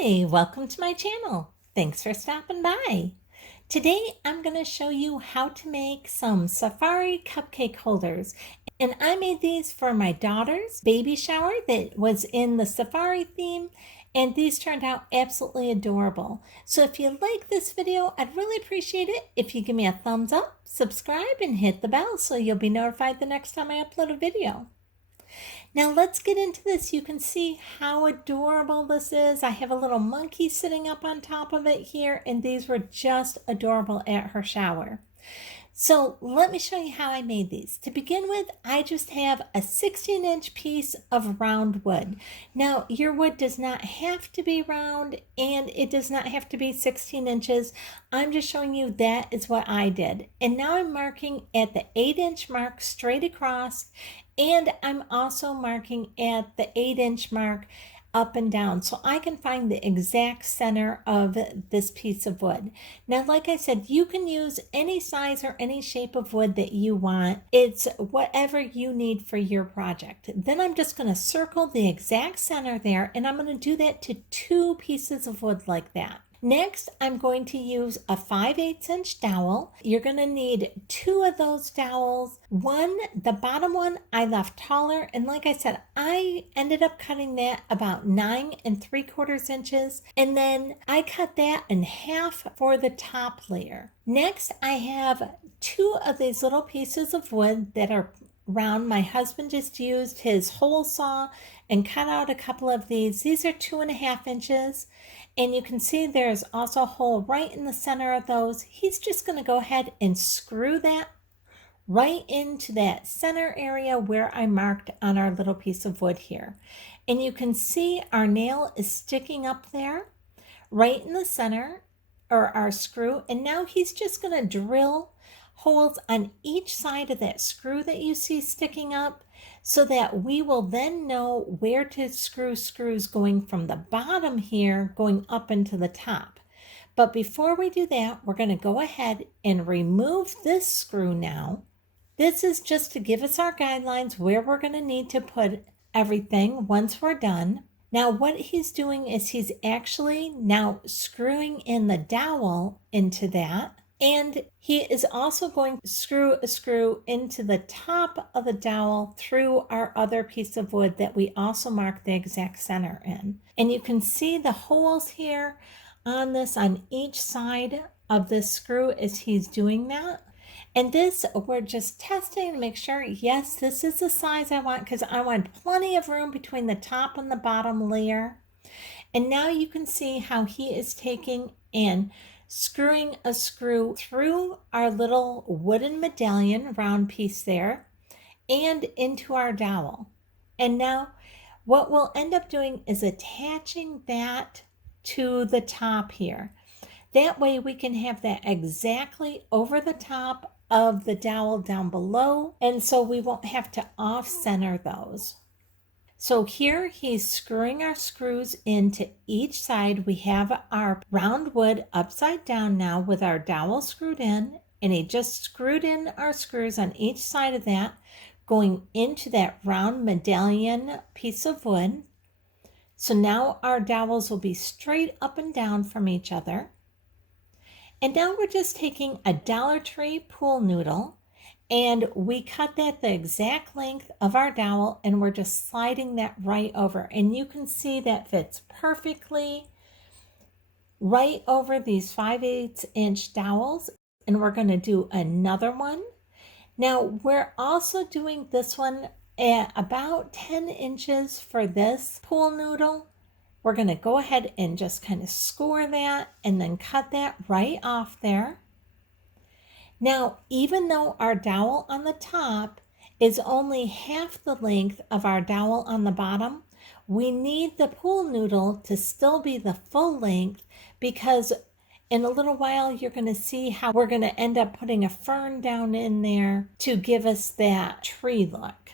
Hi, welcome to my channel. Thanks for stopping by. Today I'm going to show you how to make some safari cupcake holders. And I made these for my daughter's baby shower that was in the safari theme. And these turned out absolutely adorable. So if you like this video, I'd really appreciate it if you give me a thumbs up, subscribe, and hit the bell so you'll be notified the next time I upload a video. Now let's get into this. You can see how adorable this is. I have a little monkey sitting up on top of it here, and these were just adorable at her shower. So let me show you how I made these. To begin with, I just have a 16-inch piece of round wood. Now, your wood does not have to be round, and it does not have to be 16 inches. I'm just showing you that is what I did. And now I'm marking at the 8-inch mark straight across, and I'm also marking at the 8-inch mark up and down so I can find the exact center of this piece of wood. Now, like I said, you can use any size or any shape of wood that you want. It's whatever you need for your project. Then I'm just going to circle the exact center there, and I'm going to do that to 2 pieces of wood like that. Next, I'm going to use a 5/8" dowel. You're going to need 2 of those dowels. The bottom one I left taller, and like I said, I ended up cutting that about 9 3/4 inches, and then I cut that in half for the top layer. Next, I have 2 of these little pieces of wood that are round. My husband just used his hole saw and cut out a couple of these. These are 2.5 inches. And you can see there's also a hole right in the center of those. He's just going to go ahead and screw that right into that center area where I marked on our little piece of wood here. And you can see our nail is sticking up there right in the center, or our screw. And now he's just going to drill holes on each side of that screw that you see sticking up, so that we will then know where to screw screws going from the bottom here going up into the top. But before we do that, we're going to go ahead and remove this screw now. This is just to give us our guidelines where we're going to need to put everything once we're done. Now what he's doing is he's actually now screwing in the dowel into that. And he is also going to screw a screw into the top of the dowel through our other piece of wood that we also marked the exact center in. And you can see the holes here on this on each side of this screw as he's doing that. And this, we're just testing to make sure, yes, this is the size I want, because I want plenty of room between the top and the bottom layer. And now you can see how he is taking and screwing a screw through our little wooden medallion round piece there and into our dowel. And now what we'll end up doing is attaching that to the top here. That way we can have that exactly over the top of the dowel down below, and so we won't have to off-center those. So here he's screwing our screws into each side. We have our round wood upside down now with our dowel screwed in, and he just screwed in our screws on each side of that, going into that round medallion piece of wood. So now our dowels will be straight up and down from each other. And now we're just taking a Dollar Tree pool noodle, and we cut that the exact length of our dowel, and we're just sliding that right over. And you can see that fits perfectly right over these 5/8" dowels. And we're going to do another one. Now we're also doing this one at about 10 inches for this pool noodle. We're going to go ahead and just kind of score that and then cut that right off there. Now, even though our dowel on the top is only half the length of our dowel on the bottom, we need the pool noodle to still be the full length, because in a little while you're going to see how we're going to end up putting a fern down in there to give us that tree look.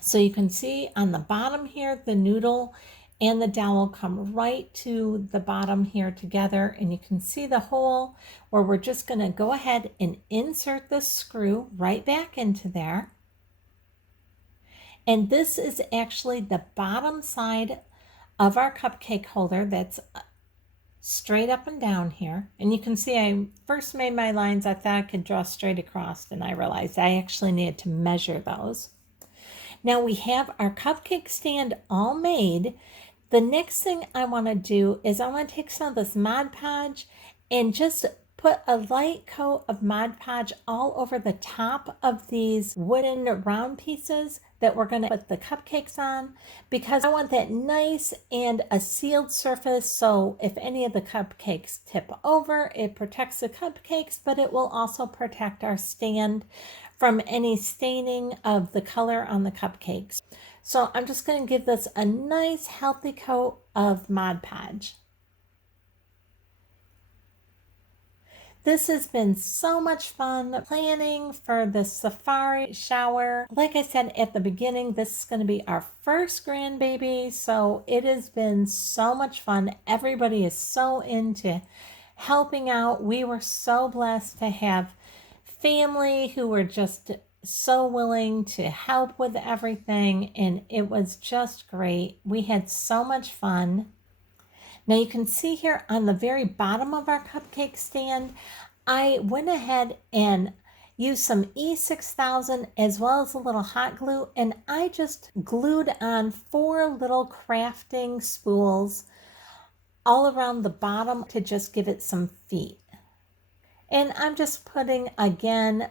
So you can see on the bottom here, the noodle and the dowel come right to the bottom here together, and you can see the hole where we're just going to go ahead and insert the screw right back into there. And this is actually the bottom side of our cupcake holder that's straight up and down here. And you can see I first made my lines. I thought I could draw straight across, and I realized I actually needed to measure those. Now we have our cupcake stand all made. The next thing I want to do is I want to take some of this Mod Podge and just put a light coat of Mod Podge all over the top of these wooden round pieces that we're going to put the cupcakes on, because I want that nice and a sealed surface, so if any of the cupcakes tip over, it protects the cupcakes, but it will also protect our stand from any staining of the color on the cupcakes. So I'm just going to give this a nice healthy coat of Mod Podge. This has been so much fun planning for the safari shower. Like I said at the beginning, this is going to be our first grandbaby, so it has been so much fun. Everybody is so into helping out. We were so blessed to have family who were just so willing to help with everything, and it was just great. We had so much fun. Now you can see here on the very bottom of our cupcake stand, I went ahead and used some E6000 as well as a little hot glue, and I just glued on 4 little crafting spools all around the bottom to just give it some feet. And I'm just putting, again,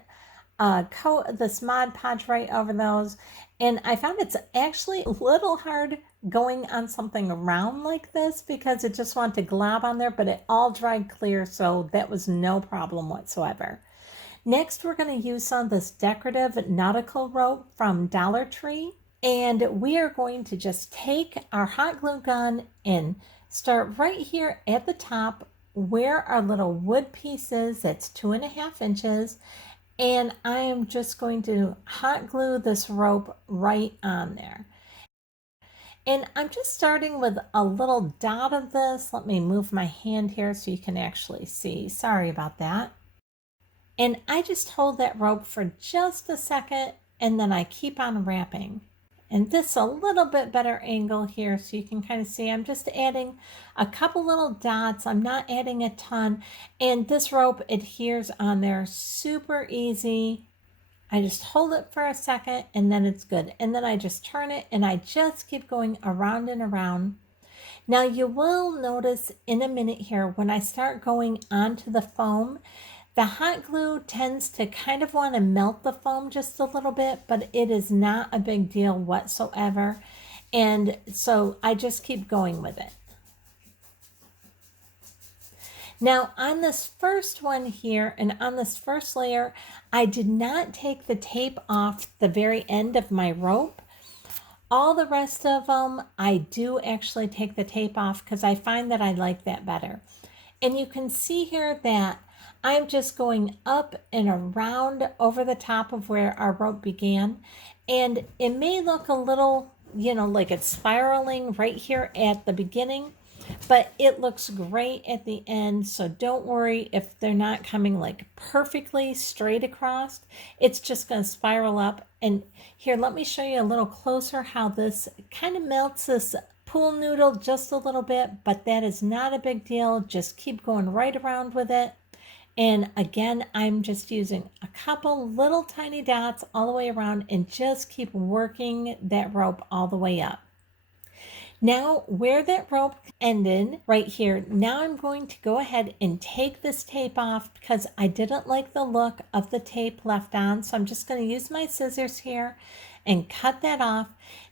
coat this Mod Podge right over those. And I found it's actually a little hard going on something round like this because it just wanted to glob on there, but it all dried clear, so that was no problem whatsoever. Next, we're going to use some of this decorative nautical rope from Dollar Tree, and we are going to just take our hot glue gun and start right here at the top where our little wood piece is. That's 2.5 inches. And I am just going to hot glue this rope right on there. And I'm just starting with a little dot of this. Let me move my hand here so you can actually see. Sorry about that. And I just hold that rope for just a second, and then I keep on wrapping. And this a little bit better angle here so you can kind of see. I'm just adding a couple little dots. I'm not adding a ton. And this rope adheres on there super easy. I just hold it for a second and then it's good. And then I just turn it and I just keep going around and around. Now you will notice in a minute here when I start going onto the foam, the hot glue tends to kind of want to melt the foam just a little bit, but it is not a big deal whatsoever. And so I just keep going with it. Now on this first one here and on this first layer, I did not take the tape off the very end of my rope. All the rest of them, I do actually take the tape off because I find that I like that better. And you can see here that I'm just going up and around over the top of where our rope began. And it may look a little, like it's spiraling right here at the beginning, but it looks great at the end. So don't worry if they're not coming like perfectly straight across. It's just going to spiral up. And here, let me show you a little closer how this kind of melts this pool noodle just a little bit, but that is not a big deal. Just keep going right around with it. And again, I'm just using a couple little tiny dots all the way around and just keep working that rope all the way up. Now, where that rope ended right here, now I'm going to go ahead and take this tape off because I didn't like the look of the tape left on. So I'm just going to use my scissors here and cut that off.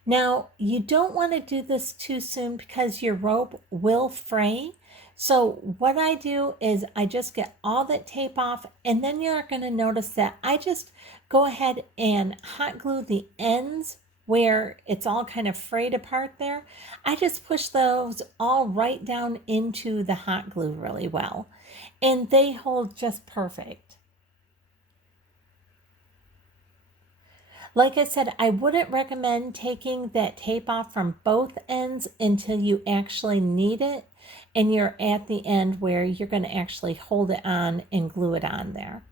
Now, you don't want to do this too soon because your rope will fray. So what I do is I just get all that tape off, and then you're going to notice that I just go ahead and hot glue the ends where it's all kind of frayed apart there. I just push those all right down into the hot glue really well, and they hold just perfect. Like I said, I wouldn't recommend taking that tape off from both ends until you actually need it and you're at the end where you're going to actually hold it on and glue it on there.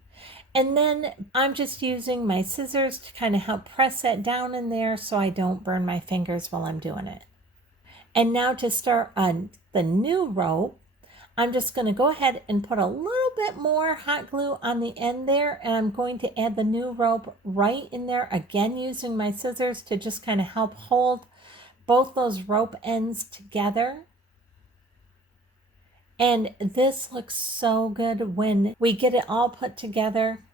And then I'm just using my scissors to kind of help press that down in there so I don't burn my fingers while I'm doing it. And now to start on the new rope, I'm just going to go ahead and put a little bit more hot glue on the end there, and I'm going to add the new rope right in there, again using my scissors to just kind of help hold both those rope ends together. And this looks so good when we get it all put together.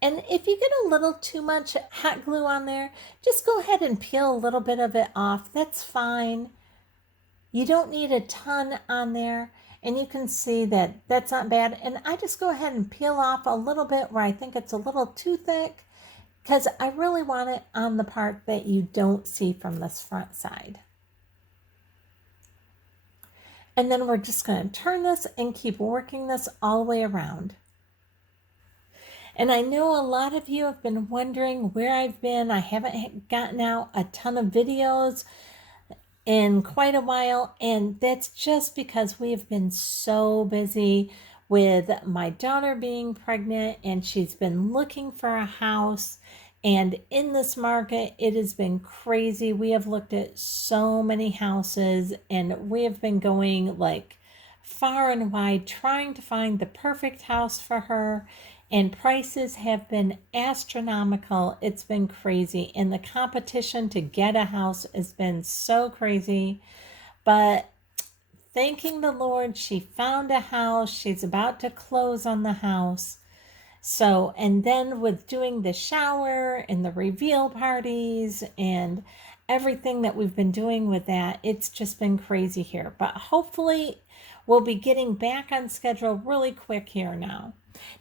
And if you get a little too much hot glue on there, just go ahead and peel a little bit of it off. That's fine. You don't need a ton on there, and you can see that that's not bad. And I just go ahead and peel off a little bit where I think it's a little too thick, because I really want it on the part that you don't see from this front side. And then we're just going to turn this and keep working this all the way around. And I know a lot of you have been wondering where I've been. I haven't gotten out a ton of videos in quite a while, and that's just because we have been so busy with my daughter being pregnant, and she's been looking for a house. And in this market, it has been crazy. We have looked at so many houses, and we have been going like far and wide trying to find the perfect house for her. And prices have been astronomical. It's been crazy. And the competition to get a house has been so crazy. But thanking the Lord, she found a house. She's about to close on the house. So, and then with doing the shower and the reveal parties and everything that we've been doing with that, it's just been crazy here. But hopefully we'll be getting back on schedule really quick here now.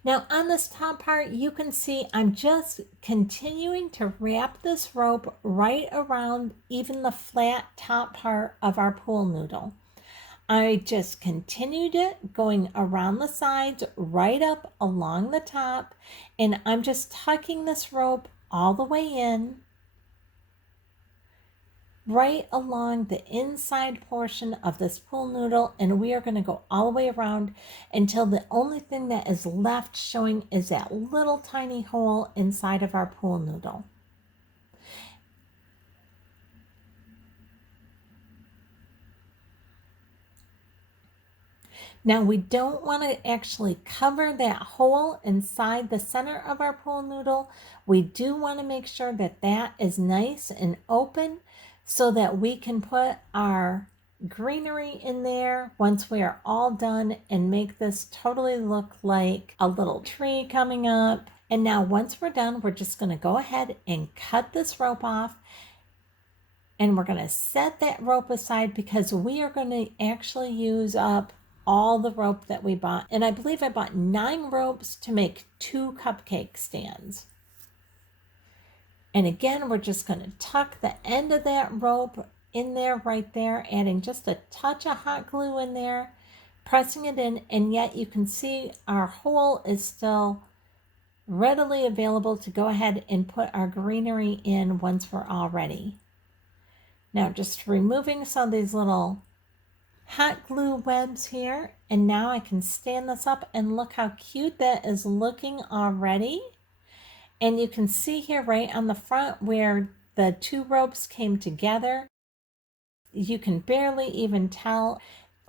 Now on this top part, you can see I'm just continuing to wrap this rope right around even the flat top part of our pool noodle. I just continued it going around the sides, right up along the top, and I'm just tucking this rope all the way in, right along the inside portion of this pool noodle, and we are going to go all the way around until the only thing that is left showing is that little tiny hole inside of our pool noodle. Now we don't want to actually cover that hole inside the center of our pool noodle. We do want to make sure that that is nice and open so that we can put our greenery in there once we are all done and make this totally look like a little tree coming up. And now once we're done, we're just going to go ahead and cut this rope off. And we're going to set that rope aside because we are going to actually use up all the rope that we bought. And I believe I bought 9 ropes to make 2 cupcake stands. And again, we're just going to tuck the end of that rope in there, right there, adding just a touch of hot glue in there, pressing it in, and yet you can see our hole is still readily available to go ahead and put our greenery in once we're all ready. Now just removing some of these little hot glue webs here, and now I can stand this up and look how cute that is looking already. And you can see here right on the front where the 2 ropes came together, you can barely even tell.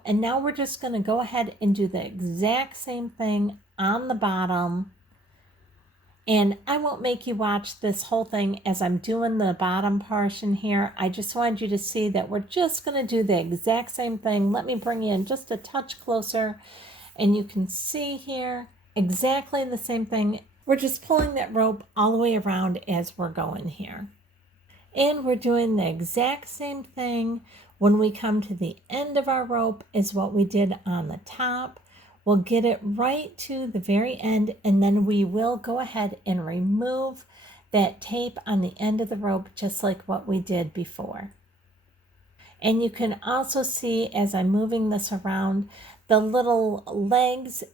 And now we're just going to go ahead and do the exact same thing on the bottom. And I won't make you watch this whole thing as I'm doing the bottom portion here. I just wanted you to see that we're just going to do the exact same thing. Let me bring you in just a touch closer, and you can see here exactly the same thing. We're just pulling that rope all the way around as we're going here. And we're doing the exact same thing when we come to the end of our rope as what we did on the top. We'll get it right to the very end, and then we will go ahead and remove that tape on the end of the rope just like what we did before. And you can also see as I'm moving this around, the little legs,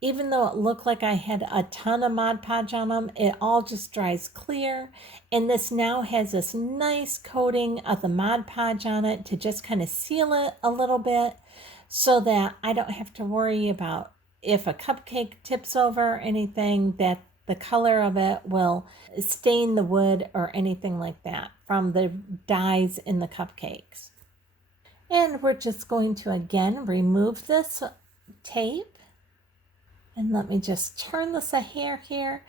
even though it looked like I had a ton of Mod Podge on them, it all just dries clear. And this now has this nice coating of the Mod Podge on it to just kind of seal it a little bit, so that I don't have to worry about if a cupcake tips over or anything, that the color of it will stain the wood or anything like that from the dyes in the cupcakes. And we're just going to again remove this tape. And let me just turn this a hair here.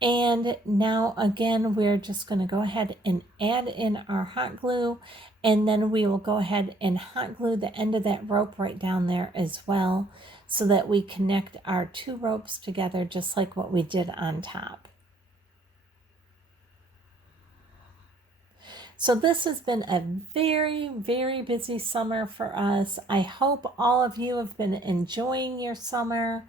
And now again, we're just going to go ahead and add in our hot glue. And then we will go ahead and hot glue the end of that rope right down there as well, so that we connect our two ropes together just like what we did on top. So this has been a very, very busy summer for us. I hope all of you have been enjoying your summer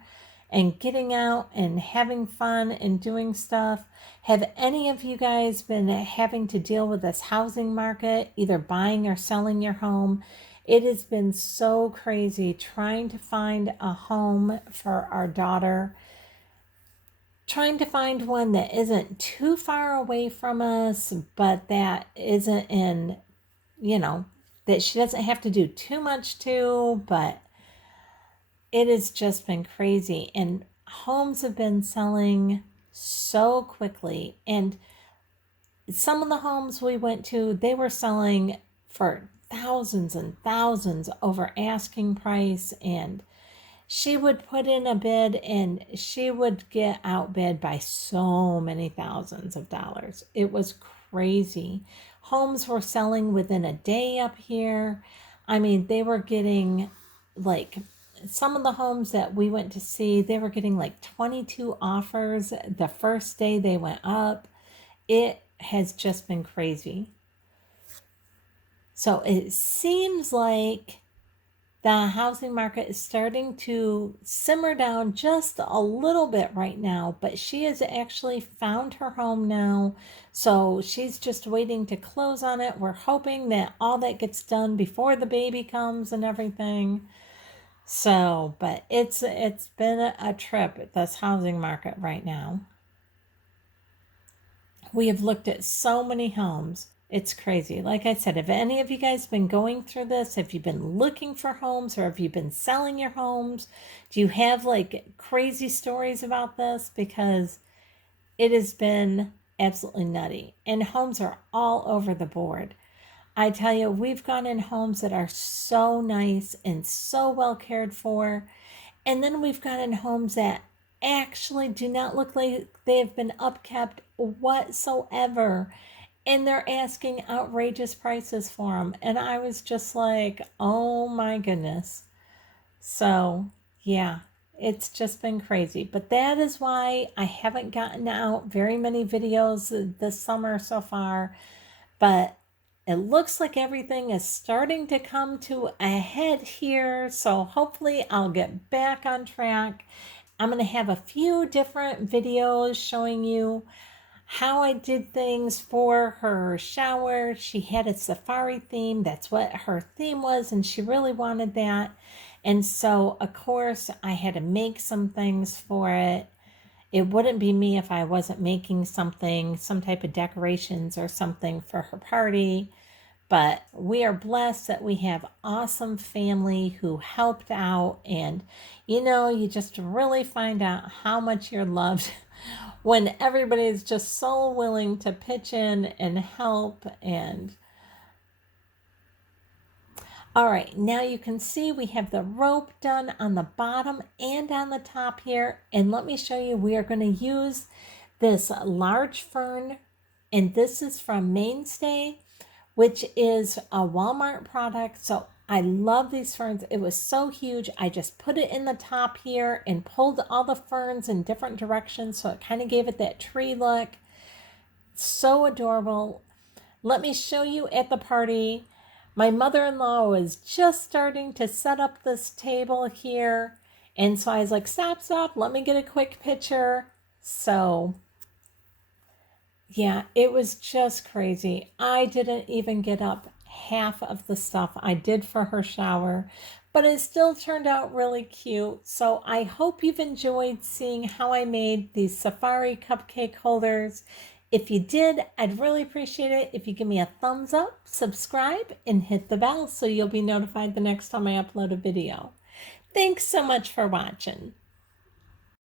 and getting out and having fun and doing stuff. Have any of you guys been having to deal with this housing market, either buying or selling your home? It has been so crazy trying to find a home for our daughter, trying to find one that isn't too far away from us, but that isn't in, that she doesn't have to do too much to, but it has just been crazy. And homes have been selling so quickly. And some of the homes we went to, they were selling for thousands and thousands over asking price. And she would put in a bid and she would get outbid by so many thousands of dollars. It was crazy. Homes were selling within a day up here. I mean, they were getting like, some of the homes that we went to see, they were getting like 22 offers the first day they went up. It has just been crazy. So it seems like the housing market is starting to simmer down just a little bit right now, but she has actually found her home now. So she's just waiting to close on it. We're hoping that all that gets done before the baby comes and everything. So, but it's been a trip at this housing market right now. We have looked at so many homes. It's crazy. Like I said, have any of you guys been going through this? Have you been looking for homes, or have you been selling your homes? Do you have like crazy stories about this? Because it has been absolutely nutty. And homes are all over the board. I tell you, we've gone in homes that are so nice and so well cared for. And then we've gone in homes that actually do not look like they have been upkept whatsoever. And they're asking outrageous prices for them. And I was just like, oh my goodness. So, yeah, it's just been crazy. But that is why I haven't gotten out very many videos this summer so far. But it looks like everything is starting to come to a head here. So hopefully I'll get back on track. I'm going to have a few different videos showing you how I did things for her shower. She had a safari theme. That's what her theme was, and she really wanted that. And so, of course, I had to make some things for it. It wouldn't be me if I wasn't making something, some type of decorations or something for her party. But we are blessed that we have awesome family who helped out. And, you just really find out how much you're loved when everybody is just so willing to pitch in and help. And all right, now you can see we have the rope done on the bottom and on the top here. And let me show you, we are going to use this large fern, and this is from Mainstay, which is a Walmart product. So I love these ferns. It was so huge. I just put it in the top here and pulled all the ferns in different directions. So it kind of gave it that tree look. So adorable. Let me show you at the party. My mother-in-law was just starting to set up this table here. And so I was like, stop, let me get a quick picture. So yeah, it was just crazy. I didn't even get up half of the stuff I did for her shower, but it still turned out really cute. So I hope you've enjoyed seeing how I made these safari cupcake holders. If you did, I'd really appreciate it if you give me a thumbs up, subscribe, and hit the bell so you'll be notified the next time I upload a video. Thanks so much for watching.